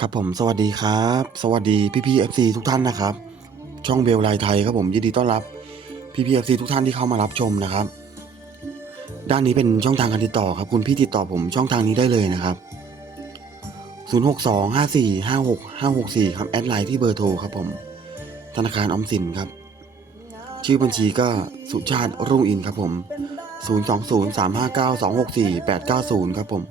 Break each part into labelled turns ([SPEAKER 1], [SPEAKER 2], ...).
[SPEAKER 1] ครับผมสวัสดีครับ สวัสดีพี่พี่เอฟซีทุกท่านนะครับ ช่องเบลไลไทยครับผมยินดีต้อนรับพี่พี่เอฟซีทุกท่านที่เข้ามารับชมนะครับ ด้านนี้เป็นช่องทางการติดต่อครับ คุณพี่ติดต่อผมช่องทางนี้ได้เลยนะครับ 062 54 56 564 ครับแอดไลน์ที่เบอร์โทรครับผมธนาคารออมสินครับ ชื่อบัญชีก็สุชาติรุ่งอินครับผม 020 359 264 890 ครับผม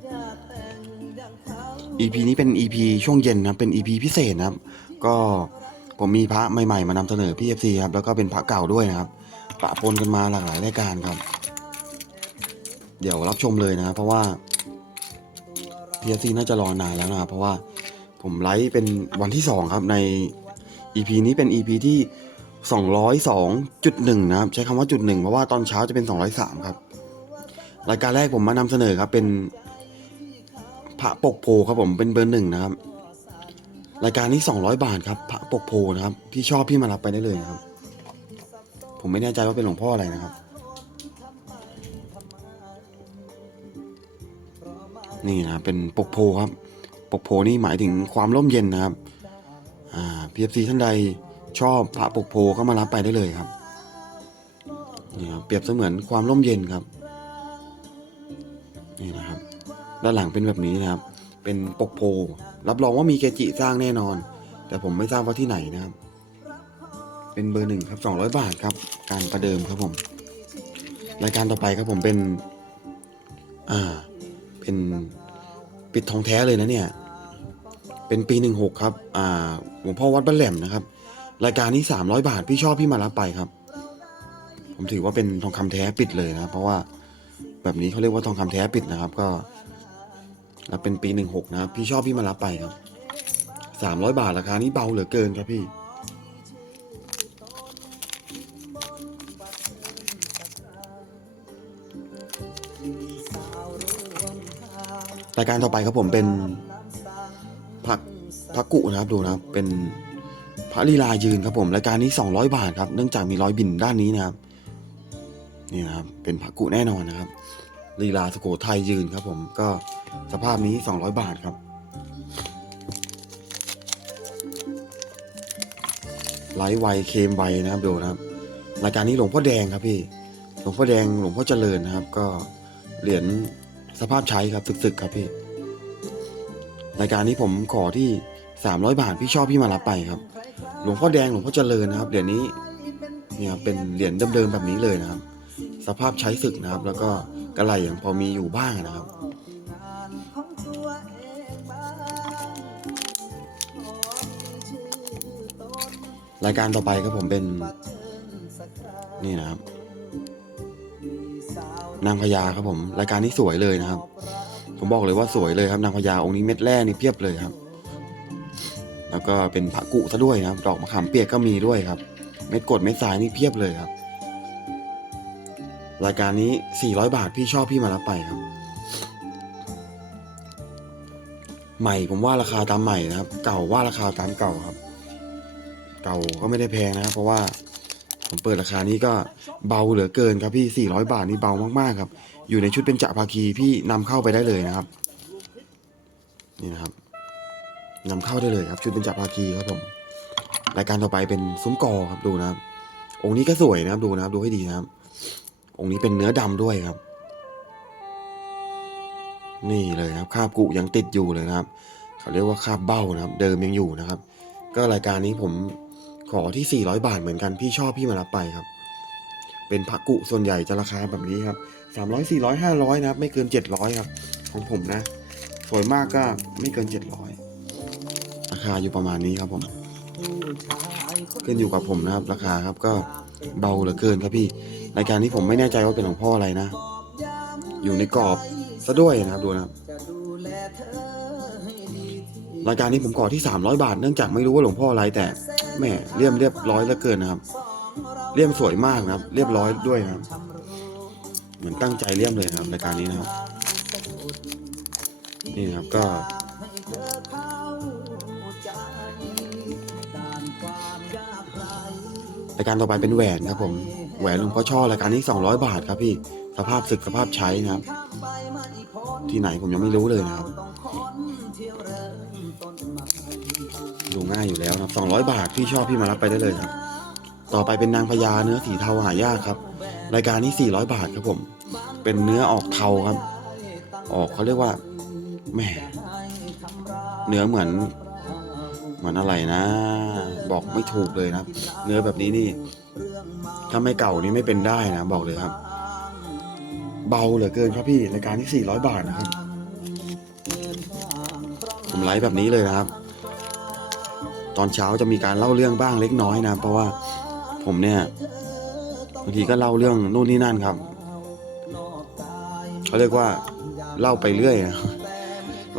[SPEAKER 1] EP นี้เป็น EP ช่วงเย็นนะครับเป็น EP พิเศษนะครับ ก็ผมมีพระใหม่ๆ มานำเสนอพี่ FC ครับแล้วก็เป็นพระเก่าด้วยนะครับปะปนกันมาหลากหลายรายการครับ เดี๋ยวรับชมเลยนะครับเพราะว่า PFC น่าจะรอนานแล้วนะครับเพราะว่าผมไลฟ์เป็นวันที่ 2 ครับใน EP นี้เป็น EP ที่ 202.1 นะครับ ใช้คำว่าจุดหนึ่งเพราะว่าตอนเช้าจะเป็น 203 ครับ รายการแรกผมมานำเสนอครับเป็น พระปกโพครับผมเป็นเบอร์หนึ่งนะครับ รายการนี้200 บาทครับพระปกโพนะครับ พี่ชอบพี่มารับไปได้เลยนะครับ ผมไม่แน่ใจว่าเป็นหลวงพ่ออะไรนะครับ นี่นะเป็นปกโพครับ ปกโพนี่หมายถึงความร่มเย็นนะครับอ่าพีเอฟซีท่านใดชอบพระปกโพก็มารับไปได้เลยครับนี่ครับเปรียบเสมือนความร่มเย็นครับ นี่นะครับ ด้านหลังเป็นแบบนี้นะครับ เป็นปกโพ รับรองว่ามีเกจิสร้างแน่นอน แต่ผมไม่ทราบว่าที่ไหนนะครับ เป็นเบอร์หนึ่งครับสองร้อยบาทครับ การประเดิมครับผม รายการต่อไปครับผมเป็น อ่า เป็นปิดทองแท้เลยนะเนี่ย เป็นปีหนึ่งหกครับ อ่าหลวงพ่อวัดบ้านแหลมนะครับ รายการนี้สามร้อยบาท พี่ชอบพี่มารับไปครับ ผมถือว่าเป็นทองคำแท้ปิดเลยนะครับเพราะว่าแบบนี้เขาเรียกว่าทองคำแท้ปิดนะครับ ก็ แล้วเป็นปีหนึ่งหกนะพี่ชอบพี่มารับไปครับสามร้อยบาทราคานี้เบาเหลือเกินครับพี่ รายการต่อไปครับผมเป็นพักพักกุนะครับดูนะครับ เป็นพระลีลายืนครับผม รายการนี้200บาทครับ เนื่องจากมีร้อยบินด้านนี้นะครับ นี่นะครับ เป็นพักกุแน่นอนนะครับ ลีลาสุโขทัยยืนครับ ผมก็สภาพนี้ 200 บาทครับ ไลท์ไวเคมไวนะครับดูนะครับรายการนี้หลวงพ่อแดงครับพี่ หลวงพ่อแดงหลวงพ่อเจริญนะครับ ก็เหรียญสภาพใช้ครับศึกๆครับพี่ รายการนี้ผมขอที่300 บาทพี่ชอบพี่มารับไปครับ หลวงพ่อแดงหลวงพ่อเจริญนะครับเหรียญนี้เนี่ยเป็นเหรียญเดิมๆแบบนี้เลยนะครับ สภาพใช้ศึกนะครับ แล้วก็ กระไหลอย่างพอมีอยู่บ้างนะครับ รายการต่อไปครับผมเป็น นี่นะครับ นางพญาครับผม รายการนี้สวยเลยนะครับ ผมบอกเลยว่าสวยเลยครับ นางพญาองค์นี้เม็ดแร่นี่เพียบเลยครับ แล้วก็เป็นพระกุซะด้วยนะครับ ดอกมะขามเปียกก็มีด้วยครับ เม็ดกดเม็ดทรายนี่เพียบเลยครับ รายการนี้ 400 บาทพี่ชอบพี่มารับไปครับ ใหม่ผมว่าราคาตามใหม่นะครับ เก่าว่าราคาตามเก่าครับ เก่าก็ไม่ได้แพงนะครับ เพราะว่าผมเปิดราคานี้ก็เบาเหลือเกินครับพี่ 400 บาทนี่เบามากๆครับ อยู่ในชุดเป็นจะภาคีพี่นำเข้าไปได้เลยนะครับ นี่นะครับนำเข้าได้เลยครับ ชุดเป็นจะภาคีครับผมรายการต่อไปเป็นซุ้มกอครับดูนะครับองค์นี้ก็สวยนะครับดูนะครับดูให้ดีนะครับ องค์นี้เป็นเนื้อดำด้วยครับ นี่เลยครับคาบกุยังติดอยู่เลยนะครับ เขาเรียกว่าคาบเบ้านะครับ เดิมยังอยู่นะครับ ก็รายการนี้ผมขอที่ 400 บาทเหมือนกันพี่ชอบพี่มารับไปครับ เป็นผักกุส่วนใหญ่จะราคาแบบนี้ครับ300 400 500นะครับ ไม่เกิน 700 ครับ ของผมนะสวยมากก็ไม่เกิน 700 ราคาอยู่ประมาณนี้ครับผมขึ้นอยู่กับผมนะครับ ราคาครับก็ เบาเหลือเกินครับพี่ รายการนี้ผมไม่แน่ใจว่าเป็นของพ่ออะไรนะ อยู่ในกรอบซะด้วยนะครับดูนะครับ รายการนี้ผมขอที่ 300 บาท เนื่องจากไม่รู้ว่าหลวงพ่ออะไรแต่แหม่เลี่ยมเรียบร้อยเหลือเกินนะครับ เลี่ยมสวยมากนะครับ เรียบร้อยด้วยนะครับ เหมือนตั้งใจเลี่ยมเลยนะครับรายการนี้นะครับ นี่นะครับก็ รายการต่อไปเป็นแหวนครับผมแหวนหลวงพ่อช่อรายการนี้200 บาทครับพี่สภาพศึกสภาพใช้นะครับ ที่ไหนผมยังไม่รู้เลยนะครับดูง่ายอยู่แล้วนะครับ200 บาทพี่ชอบพี่มารับไปได้เลยครับ ต่อไปเป็นนางพญาเนื้อสีเทาหายากครับ รายการนี้ 400 บาทครับผม เป็นเนื้อออกเทาครับ ออกเขาเรียกว่าแหมเนื้อเหมือน มือนอะไรนะ บอกไม่ถูกเลยนะเนื้อแบบนี้นี่ ถ้าไม่เก่านี่ไม่เป็นได้นะ บอกเลยครับ เบาเหลือเกินครับพี่รายการที่ 400 บาทนะครับ ผมไลฟ์แบบนี้เลยนะครับ ตอนเช้าจะมีการเล่าเรื่องบ้างเล็กน้อยนะ เพราะว่าผมเนี่ยบางทีก็เล่าเรื่องนู่นนี่นั่นครับเขาเรียกว่าเล่าไปเรื่อยนะ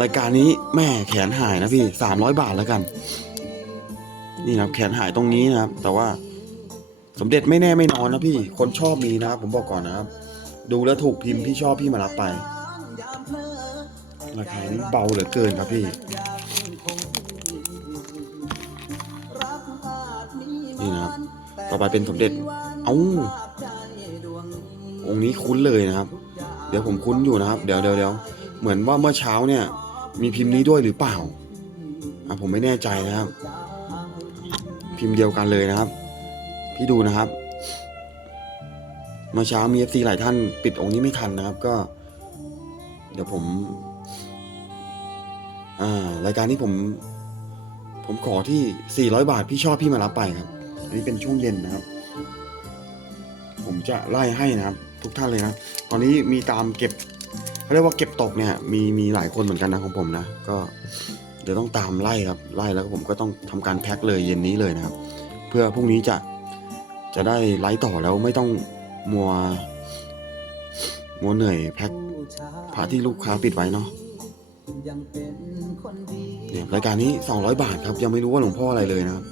[SPEAKER 1] รายการนี้แม่แขนหายนะพี่สามร้อยบาทแล้วกัน นี่นะแขนหายตรงนี้นะครับ แต่ว่าสมเด็จไม่แน่ไม่นอนนะพี่ คนชอบมีนะครับผมบอกก่อนนะครับ ดูแล้วถูกพิมพ์พี่ชอบพี่มารับไปราคานี้เบาเหลือเกินครับพี่ นี่นะครับ ต่อไปเป็นสมเด็จ เอ้าองค์นี้คุ้นเลยนะครับ เดี๋ยวผมคุ้นอยู่นะครับ เดี๋ยวเดี๋ยวเดี๋ยว เหมือนว่าเมื่อเช้าเนี่ย มีพิมพ์นี้ด้วยหรือเปล่าอะผมไม่แน่ใจนะครับ พิมพ์เดียวกันเลยนะครับ พี่ดูนะครับ เมื่อเช้ามีเอฟซีหลายท่าน ปิดองค์นี้ไม่ทันนะครับ ก็ เดี๋ยวผมอ่ารายการนี้ผม ผมขอที่ 400 บาท พี่ชอบพี่มารับไปครับ อันนี้เป็นช่วงเย็นนะครับ ผมจะไล่ให้นะครับ ทุกท่านเลยนะ ตอนนี้มีตามเก็บ เรียกว่าเก็บตกเนี่ยมีมีหลายคนเหมือนกันนะของผมนะ ก็เดี๋ยวต้องตามไล่ครับไล่แล้วก็ผมก็ต้องทำการแพ็คเลยเย็นนี้เลยนะครับ เพื่อพรุ่งนี้จะจะได้ไลฟ์ต่อแล้วไม่ต้องมัว มัวเหนื่อยแพ็คพระที่ลูกค้าปิดไว้เนาะเนี่ยรายการนี้ 200 บาทครับ ยังไม่รู้ว่าหลวงพ่ออะไรเลยนะครับ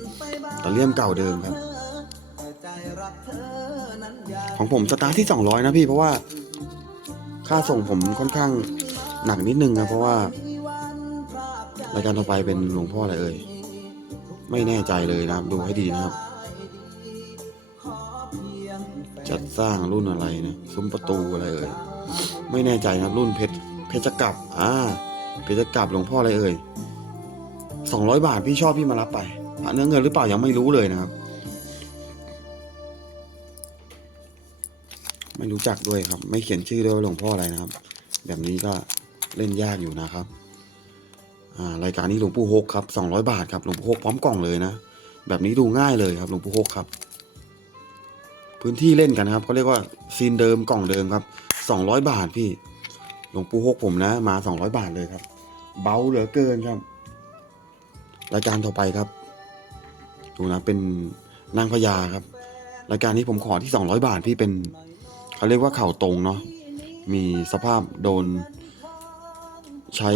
[SPEAKER 1] แต่เลี่ยมเก่าเดิมครับ ของผมสตาร์ทที่ 200 นะพี่เพราะว่า ค่าส่งผมค่อนข้างหนักนิดนึงนะเพราะว่ารายการต่อไปเป็นหลวงพ่ออะไรเอ่ยไม่แน่ใจเลยนะครับ ดูให้ดีนะครับ จัดสร้างรุ่นอะไรนะซุ้มประตูอะไรเอ่ยไม่แน่ใจนะครับรุ่นเพชรเพชรกับอ่าเพชรกับหลวงพ่ออะไรเอ่ยสองร้อยบาทพี่ชอบพี่มารับไปเนื้อเงินหรือเปล่ายังไม่รู้เลยนะครับ ไม่รู้จักด้วยครับ ไม่เขียนชื่อด้วยหลวงพ่ออะไรนะครับ แบบนี้ก็เล่นยากอยู่นะครับารายการนี้หลวงปู่ฮกครับสองร้อยบาทครับหลวงปู่ฮกพร้อมกล่องเลยนะ แบบนี้ดูง่ายเลยครับหลวงปู่ฮกครับ พื้นที่เล่นกันนะครับเขาเรียกว่าซีนเดิมกล่องเดิมครับสองร้อยบาทพี่หลวงปู่ฮกผมนะ มาสองร้อยบาทเลยครับ เบาเหลือเกินครับ รายการต่อไปครับ ดูนะเป็นนางพญาครับ รายการนี้ผมขอที่สองร้อยบาทพี่เป็น เขาเรียกว่าเข่าตรงเนาะมีสภาพโดนใช้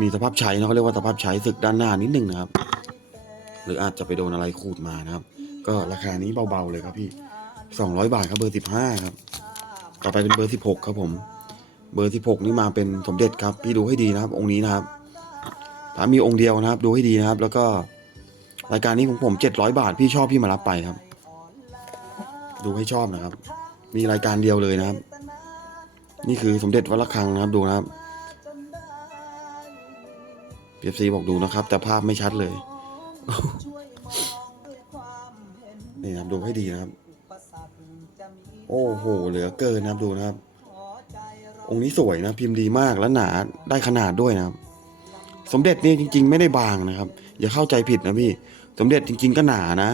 [SPEAKER 1] มีสภาพใช้เนะเขาเรียกว่าสภาพใช้ศึกด้านหน้านิดนึงนะครับ หรืออาจจะไปโดนอะไรขูดมานะครับ ก็ราคานี้เบาๆเลยครับพี่สองร้อยบาทครับเบอร์สิบห้าครับ ต่อไปเป็นเบอร์สิบหกครับผม เบอร์สิบหกนี่มาเป็นสมเด็จครับ พี่ดูให้ดีนะครับ องค์นี้นะครับถ้ามีองค์เดียวนะครับ ดูให้ดีนะครับ แล้วก็รายการนี้ของผมเจ็ดร้อยบาท พี่ชอบพี่มารับไปครับ ดูให้ชอบนะครับ มีรายการเดียวเลยนะครับ นี่คือสมเด็จวัดระฆังนะครับดูนะครับพีเอฟซีบอกดูนะครับ แต่ภาพไม่ชัดเลยนี่นะครับดูให้ดีนะครับ โอ้โห เหลือเกินนะครับดูนะครับ องค์นี้สวยนะพิมพ์ดีมากและหนาได้ขนาดด้วยนะครับ สมเด็จนี่จริง ๆ ไม่ได้บางนะครับ อย่าเข้าใจผิดนะพี่ สมเด็จจริง ๆ ก็หนานะ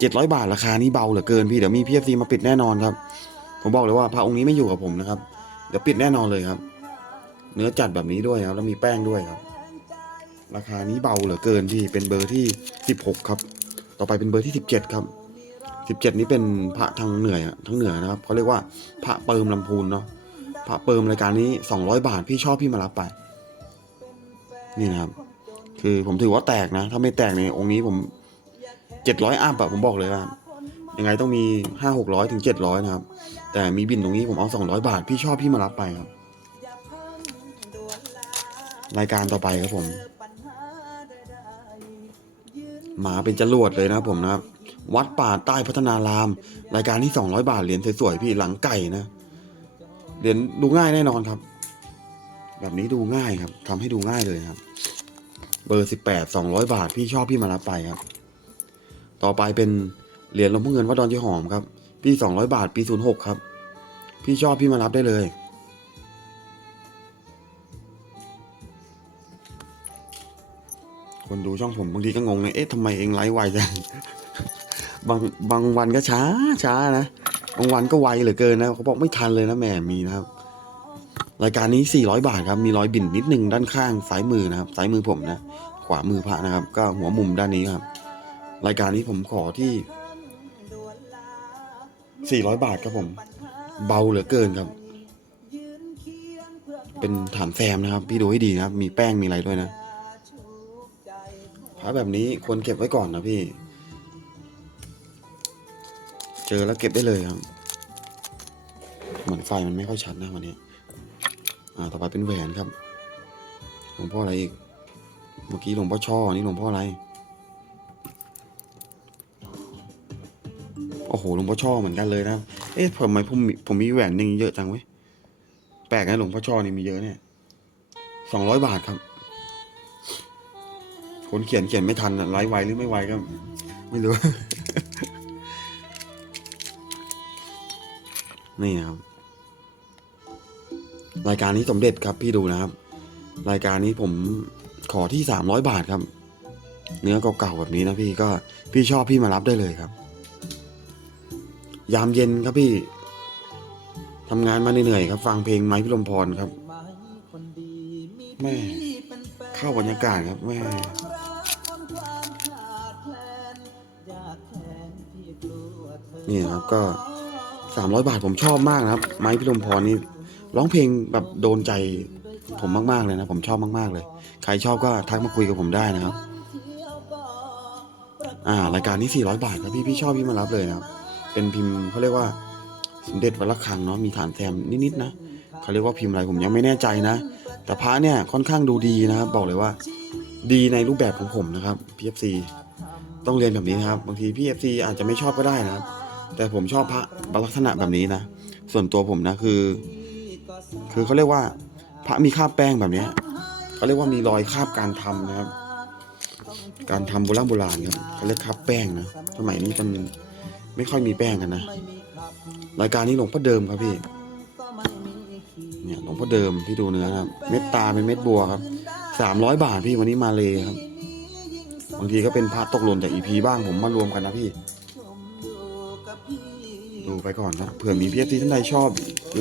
[SPEAKER 1] เจ็ดร้อยบาทราคานี้เบาเหลือเกินพี่เดี๋ยวมีพีเอฟซีมาปิดแน่นอนครับ ผมบอกเลยว่าพระองค์นี้ไม่อยู่กับผมนะครับเดี๋ยวปิดแน่นอนเลยครับ เนื้อจัดแบบนี้ด้วยครับแล้วมีแป้งด้วยครับ ราคานี้เบาเหลือเกินพี่เป็นเบอร์ที่สิบหกครับ ต่อไปเป็นเบอร์ที่สิบเจ็ดครับสิบเจ็ดนี้เป็นพระทางเหนือทั้งเหนือนะครับเขาเรียกว่าพระเปิมลำพูนเนาะพระเปิมรายการนี้สองร้อยบาทพี่ชอบพี่มารับไป นี่นะครับ คือผมถือว่าแตกนะ ถ้าไม่แตกในองค์นี้ผม เจ็ดร้อยอัพอะผมบอกเลยว่ายังไงต้องมีห้าหกร้อยถึงเจ็ดร้อยนะครับ แต่มีบินตรงนี้ผมเอาสองร้อยบาท พี่ชอบพี่มารับไปครับ รายการต่อไปครับผมหมาเป็นจรวดเลยนะครับผมนะครับ วัดป่าใต้พัฒนาราม รายการที่สองร้อยบาทเหรียญสวยๆพี่หลังไก่นะเหรียญดูง่ายแน่นอนครับ แบบนี้ดูง่ายครับทำให้ดูง่ายเลยครับ เบอร์สิบแปดสองร้อยบาทพี่ชอบพี่มารับไปครับ ต่อไปเป็นเหรียญหลวงพ่อเงินวัดดอนยี่หอมครับ พี่สองร้อยบาท ปีศูนย์หกครับ พี่ชอบพี่มารับได้เลย คนดูช่องผมบางทีก็งงนะเอ๊ะทำไมเองไลฟ์ไวจัง บางบางวันก็ช้าช้านะ บางวันก็ไวเหลือเกินนะเขาบอกไม่ทันเลยนะแหมมีนะครับ รายการนี้ 400 บาทครับ มีรอยบิ่นนิดนึงด้านข้างซ้ายมือนะครับซ้ายมือผมนะ ขวามือพระนะครับ ก็หัวมุมด้านนี้ครับ รายการนี้ผมขอที่ 400 บาทครับผม เบาเหลือเกินครับ เป็นฐานแซมนะครับ พี่ดูให้ดีนะครับ มีแป้งมีอะไรด้วยนะพระแบบนี้ควรเก็บไว้ก่อนนะพี่ เจอแล้วเก็บได้เลยครับ เหมือนไฟมันไม่ค่อยชัดนะวันนี้ อ่า ต่อไปเป็นแหวนครับ หลวงพ่ออะไรอีก เมื่อกี้หลวงพ่อช่อนี่หลวงพ่ออะไร โอ้โหหลวงพ่อช่อเหมือนกันเลยนะ เอ๊ะทำไมผมมีผมมีแหวนหนึ่งเยอะจังเว้ยแปลกนะหลวงพ่อช่อนี่มีเยอะเนี่ยสองร้อยบาทครับ คนเขียนเขียนไม่ทันอะไลฟ์ไวหรือไม่ไวก็ ไม่รู้ นี่นะครับ รายการนี้สมเด็จครับพี่ดูนะครับ รายการนี้ผมขอที่สามร้อยบาทครับ เนื้อเก่าๆแบบนี้นะพี่ก็พี่ชอบพี่มารับได้เลยครับ ยามเย็นครับพี่ทำงานมาเหนื่อยครับ ฟังเพลงไม้พิรมพรครับแม่เข้าบรรยากาศครับแม่นี่ครับก็สามร้อยบาทผมชอบมากนะครับ ไม้พิรมพรนี่ร้องเพลงแบบโดนใจผมมากๆเลยนะ ผมชอบมากๆเลย ใครชอบก็ทักมาคุยกับผมได้นะครับ อ่ารายการนี้400 บาทครับพี่พี่ชอบพี่มารับเลยนะครับ เป็นพิมพ์เขาเรียกว่าสมเด็จวัดระฆังเนาะมีฐานแซมนิดๆนะเขาเรียกว่าพิมพ์อะไรผมยังไม่แน่ใจนะ แต่พระเนี่ยค่อนข้างดูดีนะครับ บอกเลยว่า ดีในรูปแบบของผมนะครับ PFC ต้องเรียนแบบนี้นะครับ บางที PFC อาจจะไม่ชอบก็ได้นะครับ แต่ผมชอบพระลักษณะแบบนี้นะ ส่วนตัวผมนะคือ คือเขาเรียกว่า พระมีคราบแป้งแบบเนี้ยเขาเรียกว่ามีรอยคราบการทำนะครับ การทำโบราณโบราณครับเขาเรียกคราบแป้งนะสมัยนี้มัน ไม่ค่อยมีแป้งกันนะ รายการนี้หลวงพ่อเดิมครับพี่ เนี่ยหลวงพ่อเดิมที่ดูเนื้อนะครับ เม็ดตาเป็นเม็ดบัวครับสามร้อยบาทพี่วันนี้มาเลยครับ บางทีก็เป็นพระตกหล่นจากอีพีบ้างผมมารวมกันนะพี่ ดูไปก่อนนะเผื่อมีพีเอฟซีท่านใดชอบ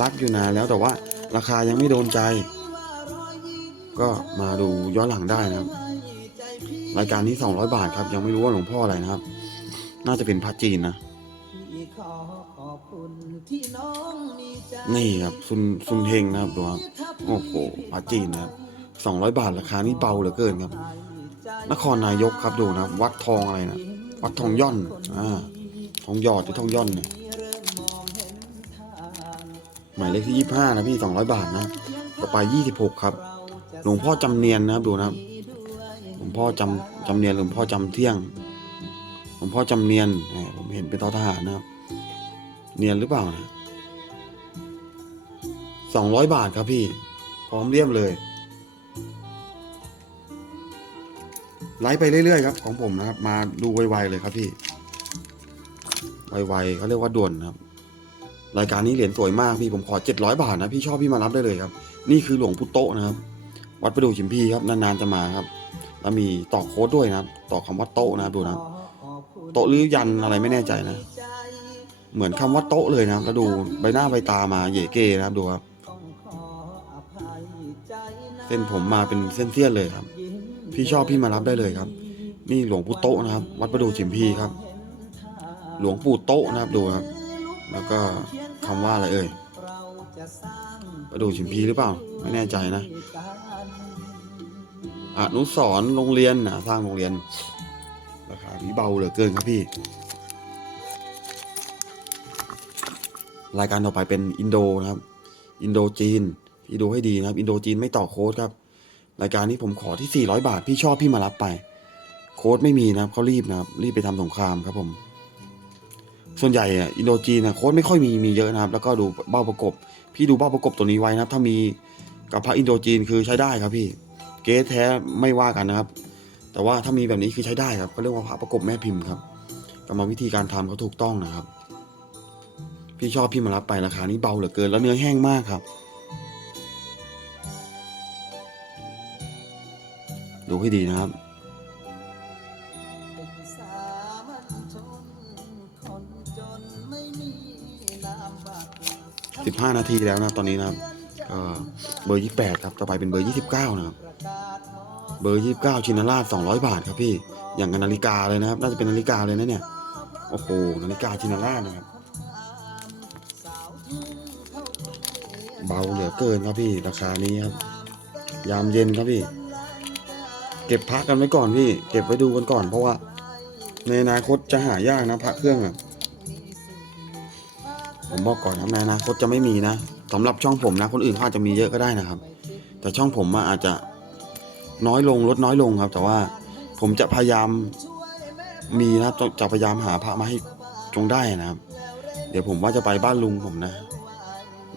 [SPEAKER 1] รักอยู่นานแล้วแต่ว่าราคายังไม่โดนใจ ก็มาดูย้อนหลังได้นะครับ รายการนี้200บาทครับ ยังไม่รู้ว่าหลวงพ่ออะไรนะครับ น่าจะเป็นพระจีนนะ นี่ครับซุนซุนเฮงนะครับดูครับโอ้โหพระจีนนะครับสองร้อยบาทราคานี้เบาเหลือเกินครับ นครนายกครับดูนะวัดทองอะไรนะวัดทองย่อนอ่าทองหยอดหรือทองย่อนเนี่ยหมายเลขที่ยี่ห้านะพี่สองร้อยบาทนะต่อไปยี่สิบหกครับ หลวงพ่อจำเนียนนะครับดูนะครับหลวงพ่อจำจำเนียนหลวงพ่อจำเที่ยง หลวงพ่อจำเนียนผมเห็นเป็นทอทหารนะครับ เนียนหรือเปล่านะสองร้อยบาทครับพี่ พร้อมเรียบเลย ไลฟ์ไปเรื่อยๆครับ ของผมนะครับ มาดูไวๆเลยครับพี่ ไวๆเขาเรียกว่าด่วนครับ รายการนี้เหรียญสวยมากพี่ผมขอเจ็ดร้อยบาทนะพี่ชอบพี่มารับได้เลยครับ นี่คือหลวงพุโตะนะครับ วัดประดู่ชิมพีครับนานๆจะมาครับ แล้วมีต่อโค้ดด้วยนะครับต่อคำว่าโต๊ะนะครับดูนะครับโต๊ะหรือยันอะไรไม่แน่ใจนะ เหมือนคำว่าโต๊ะเลยนะครับแล้วดูใบหน้าใบตามาเหย่เกนะครับดูครับเส้นผมมาเป็นเส้นเสี้ยนเลยครับ พี่ชอบพี่มารับได้เลยครับ นี่หลวงปู่โต๊ะนะครับ วัดประดู่ฉิมพีครับ หลวงปู่โต๊ะนะครับดูครับ แล้วก็คำว่าอะไรเอ่ยประดู่ฉิมพีหรือเปล่า ไม่แน่ใจนะอนุสรโรงเรียนนะสร้างโรงเรียนราคาพี่เบาเหลือเกินครับพี่ รายการต่อไปเป็นอินโดนะครับ อินโดจีน พี่ดูให้ดีนะครับ อินโดจีนไม่ต่อโค้ดครับ รายการนี้ผมขอที่ 400 บาท พี่ชอบพี่มารับไป โค้ดไม่มีนะครับเขารีบนะครับ รีบไปทำสงครามครับผม ส่วนใหญ่อินโดจีนอะโค้ดไม่ค่อยมีมีเยอะนะครับ แล้วก็ดูเบ้าประกบ พี่ดูเบ้าประกบตัวนี้ไว้นะครับ ถ้ามีกับพระอินโดจีนคือใช้ได้ครับพี่ เกสแท้ไม่ว่ากันนะครับ แต่ว่าถ้ามีแบบนี้คือใช้ได้ครับเขาเรียกว่าพระประกบแม่พิมพ์ครับกรรมวิธีการทำเขาถูกต้องนะครับ พี่ชอบพี่มารับไปราคานี้เบาเหลือเกินแล้วเนื้อแห้งมากครับ ดูให้ดีนะครับ
[SPEAKER 2] สามัญชนคนจนไม่มีนามบัตร
[SPEAKER 1] 15นาทีแล้วนะตอนนี้นะครับเบอร์28ครับต่อไปเป็นเบอร์29นะครับ
[SPEAKER 2] ประกาศมอ
[SPEAKER 1] เบอร์29ชินราช200บาทครับพี่อย่างกับนาฬิกาเลยนะครับ น่าจะเป็นนาฬิกาเลยนะเนี่ยโอ้โหนาฬิกาชินราชนะครับ
[SPEAKER 2] เบา
[SPEAKER 1] เหลือเกินครับพี่ราคานี้ครับ ยามเย็นครับพี่ เก็บพักกันไว้ก่อนพี่ เก็บไว้ดูกันก่อนเพราะว่า ในอนาคตจะหายากนะพระเครื่องอะผมบอกก่อนครับในอนาคตจะไม่มีนะสำหรับช่องผมนะ คนอื่นเขาอาจจะมีเยอะก็ได้นะครับ แต่ช่องผมอาจจะน้อยลงลดน้อยลงครับ แต่ว่าผมจะพยายามมีนะจะพยายามหาพระมาให้จงได้นะครับ เดี๋ยวผมว่าจะไปบ้านลุงผมนะ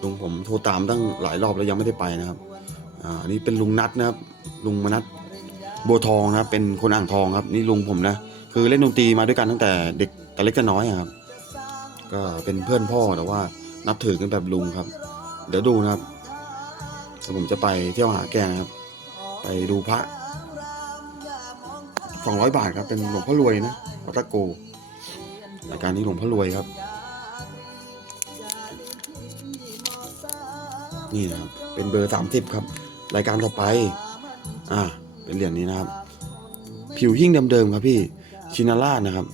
[SPEAKER 1] ลุงผมโทรตามตั้งหลายรอบแล้วยังไม่ได้ไปนะครับอ่าอันนี้เป็นลุงนัทนะครับ ลุงมนัทบัวทองนะครับ เป็นคนอ่างทองครับ นี่ลุงผมนะคือเล่นดนตรีมาด้วยกันตั้งแต่เด็กแต่เล็กแต่น้อยอะครับ ก็เป็นเพื่อนพ่อแต่ว่า นับถือกันแบบลุงครับ เดี๋ยวดูนะครับเดี๋ยวผมจะไปเที่ยวหาแกนะครับ ไปดูพระสองร้อยบาทครับเป็นหลวงพ่อรวยนะวัดตะโกรายการนี้หลวงพ่อรวยครับ นี่นะครับ เป็นเบอร์สามสิบครับ รายการต่อไป อ่า เป็นเหรียญนี้นะครับ ผิวหิ้งเดิมๆครับพี่ ชินาร่านะครับ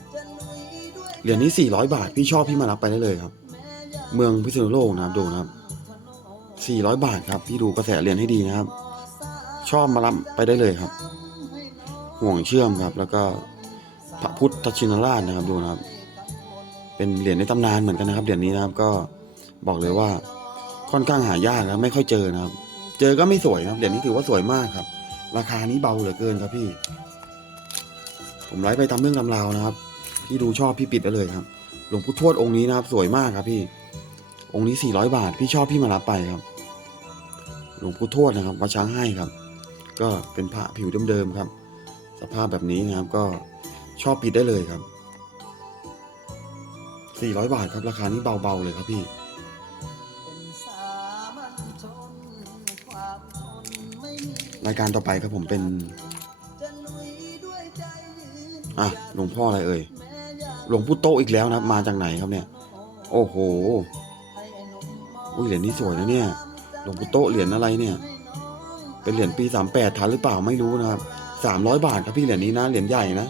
[SPEAKER 1] เหรียญนี้สี่ร้อยบาท พี่ชอบพี่มารับไปได้เลยครับ เมืองพิษณุโลกนะครับ ดูนะครับสี่ร้อยบาทครับ พี่ดูกระแสเหรียญให้ดีนะครับ ชอบมารับไปได้เลยครับ ห่วงเชื่อมครับ แล้วก็พระพุทธชินราชนะครับ ดูนะครับ เป็นเหรียญในตำนานเหมือนกันนะครับ เหรียญนี้นะครับ ก็บอกเลยว่า ค่อนข้างหายากนะไม่ค่อยเจอนะครับ เจอก็ไม่สวยนะครับเหรียญนี้ถือว่าสวยมากครับ ราคานี้เบาเหลือเกินครับพี่ ผมไลฟ์ไปตามเรื่องตำราวนะครับ พี่ดูชอบพี่ปิดได้เลยครับ หลวงพุททวดองค์นี้นะครับ สวยมากครับพี่ องค์นี้400บาท พี่ชอบพี่มารับไปครับ หลวงพุททวดนะครับวัดช้างให้ครับ ก็เป็นพระผิวเดิมๆครับ สภาพแบบนี้นะครับก็ชอบปิดได้เลยครับ400บาทครับราคานี้เบาๆเลยครับพี่ รายการต่อไปครับผมเป็นอะหลวงพ่ออะไรเอ่ยหลวงพุโตอีกแล้วนะครับ มาจากไหนครับเนี่ย โอ้โห
[SPEAKER 2] อุ้
[SPEAKER 1] ยเหรียญนี้สวยนะเนี่ย หลวงพุโตเหรียญอะไรเนี่ย เป็นเหรียญปี38ทันหรือเปล่าไม่รู้นะครับ300บาทครับพี่เหรียญนี้นะเหรียญใหญ่นะ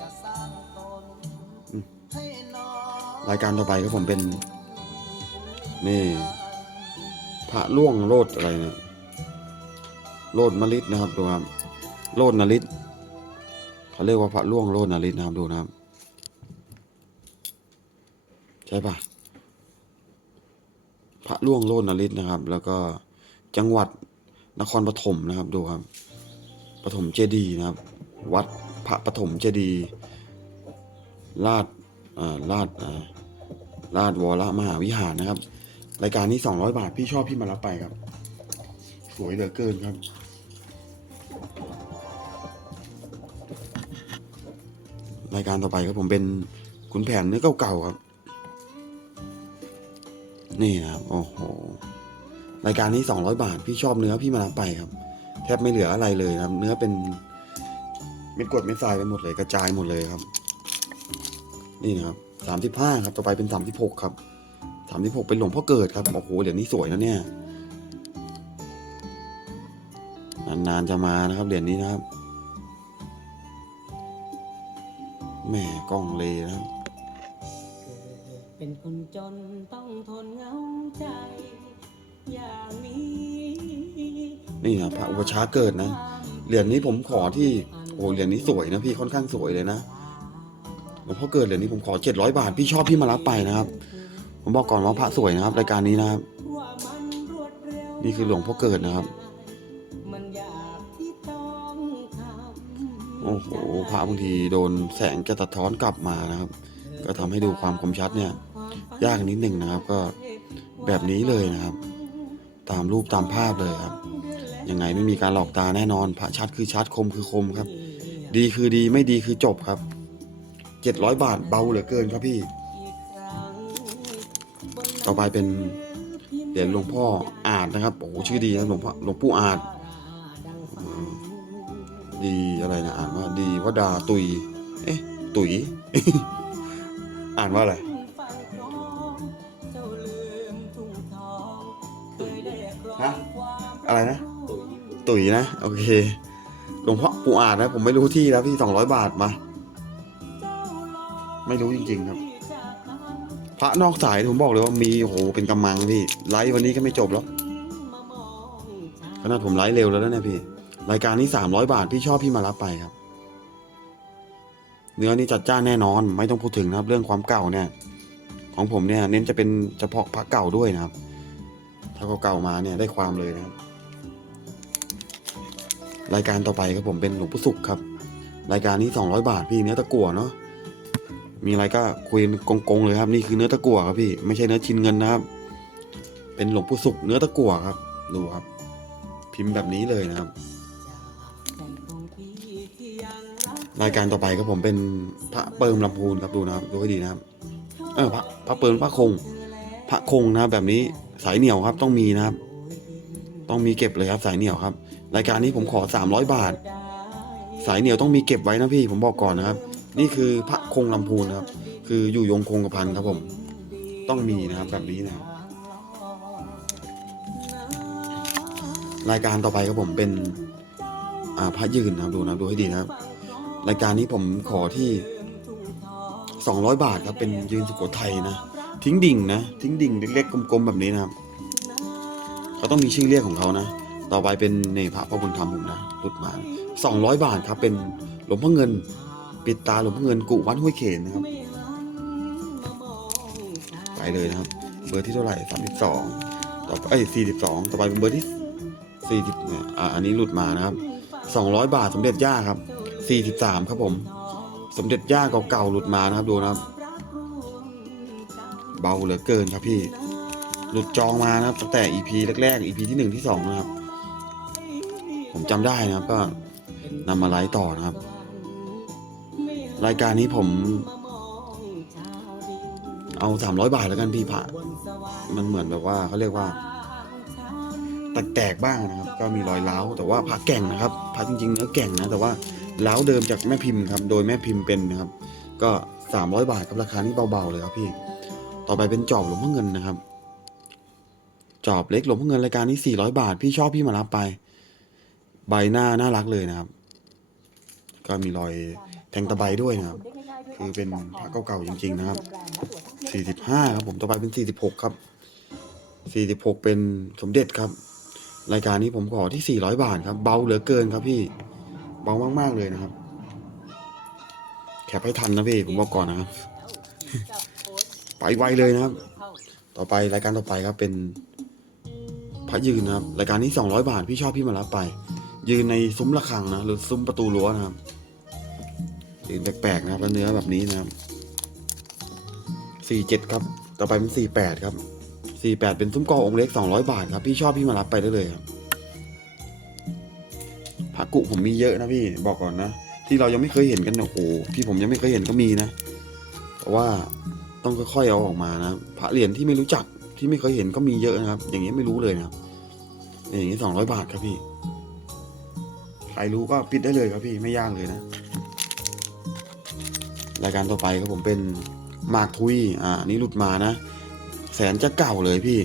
[SPEAKER 2] รางตน
[SPEAKER 1] อืม
[SPEAKER 2] ให้น้อง
[SPEAKER 1] รายการต่อไปครับผมเป็น นี่ พระล่วงโลดอะไรเนี่ย โลดมะลิดนะครับดูครับโลดนลิตเขาเรียกว่าพระล่วงโลดนลิตนะครับดูนะครับ ใช่ปะพระล่วงโลดนลิตนะครับ แล้วก็จังหวัดนครปฐมนะครับดูครับปฐมเจดีนะครับ วัดพระปฐมเจดีลาดอ่าลาดอ่าลาดวรมหาวิหารนะครับ รายการนี้ 200 บาท พี่ชอบพี่มารับไปครับ สวยเหลือเกินครับ รายการต่อไปครับผมเป็นขุนแผนเนื้อเก่าๆครับ นี่นะครับโอ้โหรายการนี้200บาท พี่ชอบเนื้อพี่มารับไปครับ แทบไม่เหลืออะไรเลยนะครับ เนื้อเป็นเม็ดกรดเม็ดทรายไปหมดเลย กระจายหมดเลยครับ นี่นะครับสามสิบห้าครับ ต่อไปเป็นสามสิบหกครับสามสิบหกเป็นหลวงพ่อเกิดครับโอ้โหเหรียญนี้สวยนะเนี่ยนานๆจะมานะครับเหรียญนี้นะครับ แหม่กล้องเลนะครับ
[SPEAKER 2] เกิดเป็นคนจนต้องทนเหงาใจอย่างนี้
[SPEAKER 1] นี่นะพระอุปชฌาย์เกิดนะเหรียญนี้ผมขอที่โอ้เหรียญนี้สวยนะพี่ค่อนข้างสวยเลยนะหลวงพ่อเกิดเหรียญนี้ผมขอเจ็ดร้อยบาทพี่ชอบพี่มารับไปนะครับ ผมบอกก่อนว่าพระสวยนะครับรายการนี้นะครับ
[SPEAKER 2] ว่ามันรวดเร็ว
[SPEAKER 1] นี่คือหลวงพ่อเกิดนะครับ โอ้โหพระบางทีโดนแสงจะสะท้อนกลับมานะครับ ก็ทำให้ดูความคมชัดเนี่ย ยากนิดหนึ่งนะครับ ก็แบบนี้เลยนะครับ ตามรูปตามภาพเลยครับ ยังไงไม่มีการหลอกตาแน่นอนพระชัดคือชัดคมคือคมครับ ดีคือดีไม่ดีคือจบครับเจ็ดร้อยบาทเบาเหลือเกินครับพี่ ต่อไปเป็นเหรียญหลวงพ่ออาจนะครับโอ้ชื่อดีนะหลวงพ่อหลวงปู่อาจ ดีอะไรนะอ่านว่าดีวดาตุย เอ๊ะ ตุย อ่านว่าอะไรฮะอะไรนะ ตุ๋ยนะ โอเคหลวงพ่อปู่อาจนะ ผมไม่รู้ที่แล้วพี่สองร้อยบาทมา ไม่รู้จริงๆครับ พระนอกสายผมบอกเลยว่ามีโอ้โหเป็นกำมังพี่ ไลฟ์วันนี้ก็ไม่จบแล้วขนาดผมไลฟ์เร็วแล้วนะเนี่ยพี่ รายการนี้สามร้อยบาท พี่ชอบพี่มารับไปครับ เนื้อนี่จัดจ้านแน่นอน ไม่ต้องพูดถึงนะครับ เรื่องความเก่าเนี่ย ของผมเนี่ย เน้นจะเป็นเฉพาะพระเก่าด้วยนะครับ ถ้าเก่ามาเนี่ยได้ความเลยนะครับ รายการต่อไปครับผมเป็นหลวงปู่สุขครับ รายการนี้ 200 บาทพี่เนื้อตะกั่วเนาะมีอะไรก็คุยกงๆเลยครับ นี่คือเนื้อตะกั่วครับพี่ไม่ใช่เนื้อชิ้นเงินนะครับ เป็นหลวงปู่สุขเนื้อตะกั่วครับดูครับ พิมพ์แบบนี้เลยนะครับ รายการต่อไปครับผมเป็นพระเปิมลำพูนครับดูนะครับดูให้ดีนะครับ เออพระพระเปิมพระคง พระคงนะแบบนี้สายเหนียวครับต้องมีนะครับ ต้องมีเก็บเลยครับสายเหนียวครับ รายการนี้ผมขอ 300 บาท สายเหนียวต้องมีเก็บไว้นะพี่ผมบอกก่อนนะครับ นี่คือพระคงลำพูนครับ คืออยู่ยงคงกระพันครับผม ต้องมีนะครับแบบนี้นะครับรายการต่อไปครับผมเป็นอ่าพระยืนนะครับดูนะครับดูให้ดีนะครับ รายการนี้ผมขอที่ 200 บาทครับเป็นยืนสุโขทัยนะ ทิ้งดิ่งนะ ทิ้งดิ่งเล็กๆกลมๆแบบนี้นะครับเขาต้องมีชื่อเรียกของเขานะ ต่อไปเป็นเนพระพระบุญธรรมผมนะรุดมา 200 บาทครับ เป็นหลวงพ่อเงิน ปิดตาหลวงพ่อเงินกุวัดห้วยเขนนะครับไปเลยนะครับ เบอร์ที่เท่าไหร่32ต่อไปเอ้ย42 ต่อไปเป็นเบอร์ที่40เนี่ยอ่าอันนี้หลุดมานะครับ200 บาทสมเด็จย่าครับ 43 ครับผม สมเด็จย่าเก่าๆหลุดมานะครับดูนะครับ เบาเหลือเกินครับพี่ หลุดจองมานะครับตั้งแต่ EP แรกๆ EP ที่หนึ่งที่สองนะครับ ผมจำได้นะครับก็นำมาไลฟ์ต่อนะครับ รายการนี้ผม เอาสามร้อยบาทแล้วกันพี่พระมันเหมือนแบบว่าเขาเรียกว่าแตกๆบ้างนะครับ ก็มีรอยร้าแต่ว่าพระแก่งนะครับพระจริงๆเนื้อแก่งนะแต่ว่า ร้าวเดิมจากแม่พิมพ์ครับโดยแม่พิมพ์เป็นนะครับ ก็สามร้อยบาทครับราคานี้เบาๆเลยครับพี่ ต่อไปเป็นจอบหลวงพ่อเงินนะครับ จอบเล็กหลวงพ่อเงินรายการนี้สี่ร้อยบาท พี่ชอบพี่มารับไป ใบหน้าน่ารักเลยนะครับ ก็มีรอยแทงตะไบด้วยนะครับ คือเป็นพระเก่าๆจริง ๆ นะครับสี่สิบห้าครับผมต่อไปเป็นสี่สิบหกครับสี่สิบหกเป็นสมเด็จครับ รายการนี้ผมขอที่สี่ร้อยบาทครับ เบาเหลือเกินครับพี่ เบามาก ๆ เลยนะครับ แคปให้ทันนะพี่ ผมบอกก่อนนะครับ ไปไวเลยนะครับ ต่อไปรายการต่อไปครับเป็นพระยืนนะครับ รายการนี้สองร้อยบาท พี่ชอบพี่มารับไป ยืนในซุ้มระฆังนะหรือซุ้มประตูรั้วนะครับยืนแปลกๆนะครับแล้วเนื้อแบบนี้นะครับสี่เจ็ดครับ ต่อไปเป็นสี่แปดครับสี่แปดเป็นซุ้มกอองเล็กสองร้อยบาทครับ พี่ชอบพี่มารับไปได้เลยครับ พระกุผมมีเยอะนะพี่บอกก่อนนะ ที่เรายังไม่เคยเห็นกันนี่ยโอ้โหที่ผมยังไม่เคยเห็นก็มีนะ แต่ว่าต้องค่อยๆเอาออกมานะพระเหรียญที่ไม่รู้จักที่ไม่เคยเห็นก็มีเยอะนะครับ อย่างเงี้ยไม่รู้เลยนะครับอย่างงี้สองร้อยบาทครับพี่ใครรู้ก็ปิดได้เลยครับพี่ไม่ยากเลยนะ รายการต่อไปครับผมเป็นหมากทุยอ่านี่หลุดมานะ แสนจะเก่าเลยพี่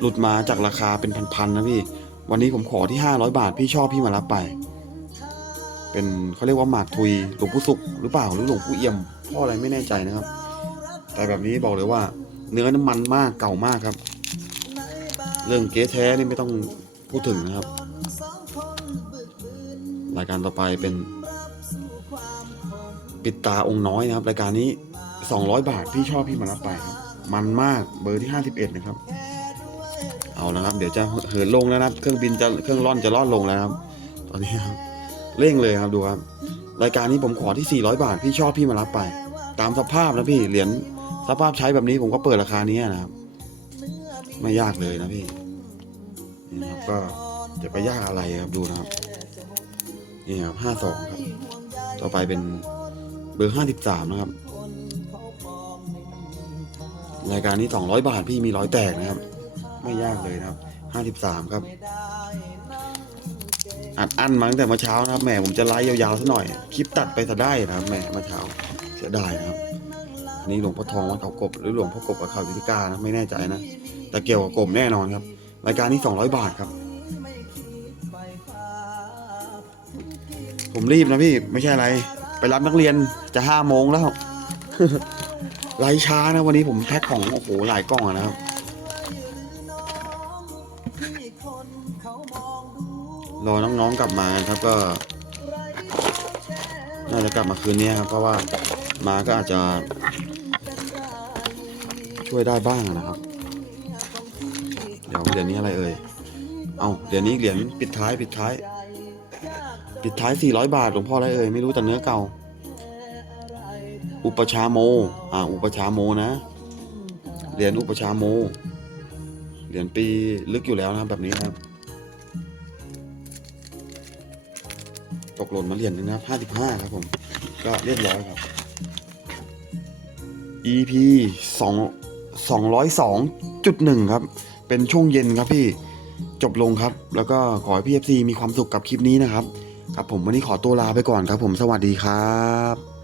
[SPEAKER 1] หลุดมาจากราคาเป็นพันๆนะพี่ วันนี้ผมขอที่ห้าร้อยบาท พี่ชอบพี่มารับไป เป็นเขาเรียกว่าหมากทุยหลวงปู่สุขหรือเปล่าหรือหลวงปู่เอี่ยมพ่ออะไรไม่แน่ใจนะครับ แต่แบบนี้บอกเลยว่า เนื้อน้ำมันมากเก่ามากครับ เรื่องเก๊แท้นี่ไม่ต้องพูดถึงนะครับ รายการต่อไปเป็น ปิดตาองค์น้อยนะครับ รายการนี้ 200 บาทพี่ชอบพี่มารับไปครับ มันมากเบอร์ที่ 51 นะครับ เอาละครับ เดี๋ยวจะเหินลงแล้วนะครับ เครื่องบินจะเครื่องร่อนจะล่อนลงแล้วครับ ตอนนี้ครับ เร่งเลยครับดูครับ รายการนี้ผมขอที่ 400 บาท พี่ชอบพี่มารับไป ตามสภาพนะพี่เหรียญสภาพใช้แบบนี้ผมก็เปิดราคานี้นะครับ ไม่ยากเลยนะพี่นี่นะครับก็จะไปยากอะไรครับดูนะครับนี่ครับ52ครับ ต่อไปเป็นเบอร์ห้าสิบสามนะครับ รายการนี้สองร้อยบาทพี่มีร้อยแตกนะครับ ไม่ยากเลยนะครับห้าสิบสามครับ อัดอั้นมาตั้งแต่เมื่อเช้านะครับแหมผมจะไลฟ์ยาวๆซะหน่อย คลิปตัดไปซะได้นะครับแหมเมื่อเช้าเสียดายนะครับอันนี้หลวงพ่อทองวัดเขากบ หรือหลวงพ่อกบกับเขาวิทิกานะไม่แน่ใจนะ แต่เกี่ยวกับกบแน่นอนครับ รายการนี้สองร้อยบาทครับ ผมรีบนะพี่ไม่ใช่อะไร ไปรับนักเรียนจะห้าโมงแล้วไลฟ์ช้านะวันนี้ผมแพ็คของโอ้โหหลายกล่องนะครับ รอน้องๆกลับมาครับก็ น่าจะกลับมาคืนนี้ครับเพราะว่ามาก็อาจจะ ช่วยได้บ้างนะครับ เดี๋ยวเหรียญนี้อะไรเอ่ยเอาเหรียญนี้เหรียญปิดท้ายปิดท้าย ปิดท้าย 400 บาทหลวงพ่ออะไรเอ่ยไม่รู้แต่เนื้อเก่า อุปชาโมอ่าอุปชาโมนะเหรียญอุปชาโมเหรียญปีลึกอยู่แล้วนะครับแบบนี้ครับ ตกหล่นมาเหรียญนึงนะครับห้าสิบห้าครับผม ก็เรียบร้อยครับ EP สองสองร้อยสองจุดหนึ่งครับ เป็นช่วงเย็นครับพี่จบลงครับ แล้วก็ขอให้พี่ FC มีความสุขกับคลิปนี้นะครับ ครับผมวันนี้ขอตัวลาไปก่อนครับผมสวัสดีครับ